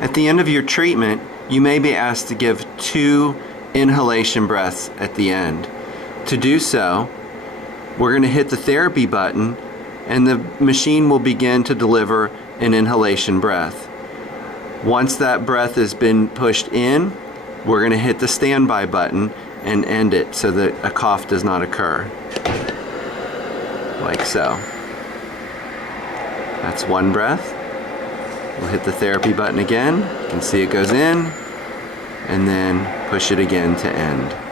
At the end of your treatment, you may be asked to give 2 inhalation breaths at the end. To do so, we're going to hit the therapy button and the machine will begin to deliver an inhalation breath. Once that breath has been pushed in, we're going to hit the standby button and end it so that a cough does not occur. Like so. That's 1 breath. We'll hit the therapy button again. You can see it goes in, and then push it again to end.